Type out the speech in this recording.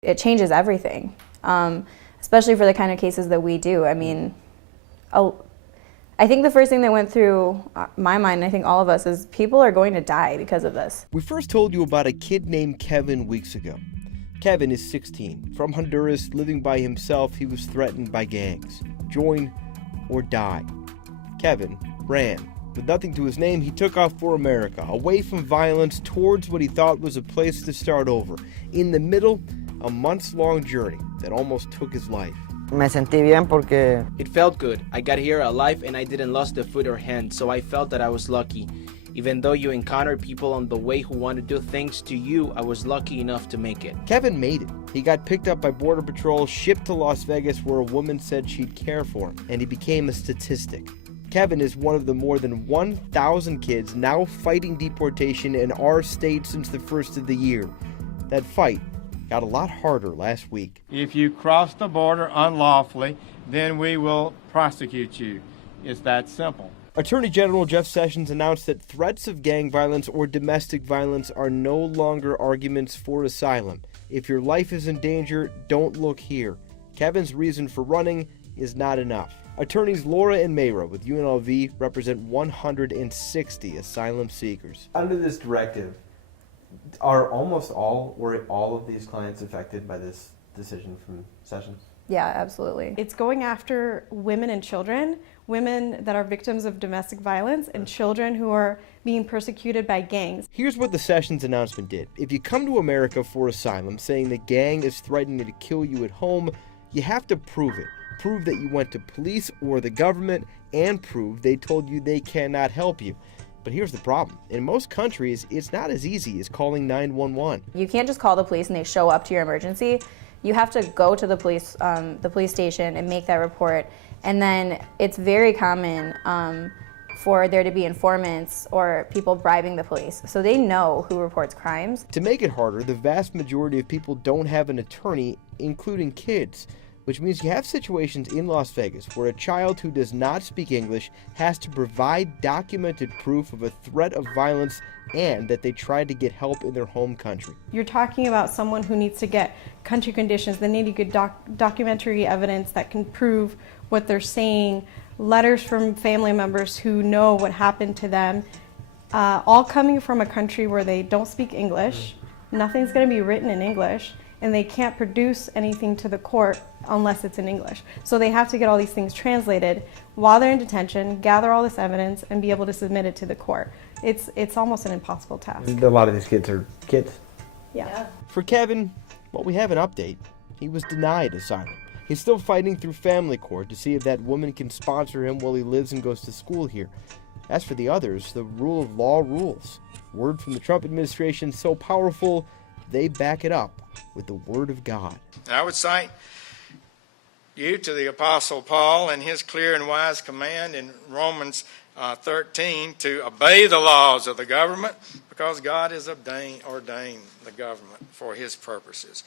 It changes everything, especially for the kind of cases that we do. I mean, I think the first thing that went through my mind, and I think all of us, is people are going to die because of this. We first told you about a kid named Kevin weeks ago. Kevin is 16. From Honduras, living by himself, he was threatened by gangs. Join or die. Kevin ran. With nothing to his name, he took off for America, away from violence, towards what he thought was a place to start over. In the middle, a months-long journey that almost took his life. Me sentí bien porque It felt good. I got here alive and I didn't lose the foot or hand, so I felt that I was lucky. Even though you encounter people on the way who want to do things to you, I was lucky enough to make it. Kevin made it. He got picked up by Border Patrol, shipped to Las Vegas where a woman said she'd care for him, and he became a statistic. Kevin is one of the more than 1,000 kids now fighting deportation in our state since the first of the year. That fight got a lot harder last week. If you cross the border unlawfully, then we will prosecute you. It's that simple. Attorney General Jeff Sessions announced that threats of gang violence or domestic violence are no longer arguments for asylum. If your life is in danger, don't look here. Kevin's reason for running is not enough. Attorneys Laura and Mayra with UNLV represent 160 asylum seekers. Under this directive, are almost all or all of these clients affected by this decision from Sessions? Yeah, absolutely. It's going after women and children, women that are victims of domestic violence, and children who are being persecuted by gangs. Here's what the Sessions announcement did. If you come to America for asylum saying the gang is threatening to kill you at home, you have to prove it. Prove that you went to police or the government, and prove they told you they cannot help you. But here's the problem. In most countries, it's not as easy as calling 911. You can't just call the police and they show up to your emergency. You have to go to the police station and make that report. And then it's very common for there to be informants or people bribing the police. So they know who reports crimes. To make it harder, the vast majority of people don't have an attorney, including kids, which means you have situations in Las Vegas where a child who does not speak English has to provide documented proof of a threat of violence and that they tried to get help in their home country. You're talking about someone who needs to get country conditions, they need to get documentary evidence that can prove what they're saying, letters from family members who know what happened to them, all coming from a country where they don't speak English, nothing's going to be written in English, and they can't produce anything to the court unless it's in English. So they have to get all these things translated while they're in detention, gather all this evidence, and be able to submit it to the court. It's almost an impossible task. A lot of these kids are kids. Yeah. For Kevin, well, we have an update. He was denied asylum. He's still fighting through family court to see if that woman can sponsor him while he lives and goes to school here. As for the others, the rule of law rules. Word from the Trump administration so powerful, they back it up with the Word of God. I would cite you to the Apostle Paul and his clear and wise command in Romans 13 to obey the laws of the government because God has ordained the government for his purposes.